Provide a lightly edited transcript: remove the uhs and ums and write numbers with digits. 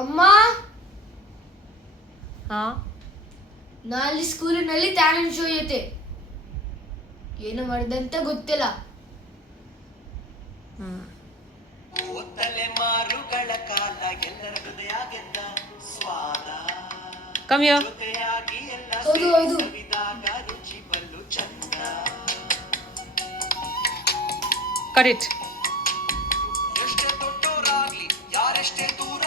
ಅಮ್ಮ, ಹಾ ನಾಳೆ ಸ್ಕೂಲಿನಲ್ಲಿ ಟ್ಯಾಲೆಂಟ್ ಶೋ ಐತೆ. ಏನು ಮಾಡಿದಂತ ಗೊತ್ತಿಲ್ಲ. ತಲೆಮಾರುಗಳ ಕಾಲ ಎಲ್ಲರ ಹೃದಯ ಗೆದ್ದ ಸ್ವಾದ ಕಮ್ ಹಿಯರ್. ಜೊತೆಯಾಗಿ ಎಲ್ಲ ಹೌದು ಹೌದು. ಸವಿದಾಗ ರುಚಿ ಬಲ್ಲು ಚಂದ. Cut it. ಎಷ್ಟೇ ದೊಡ್ಡೋರಾಗ್ಲಿ ಯಾರೆಷ್ಟೇ ದೂರ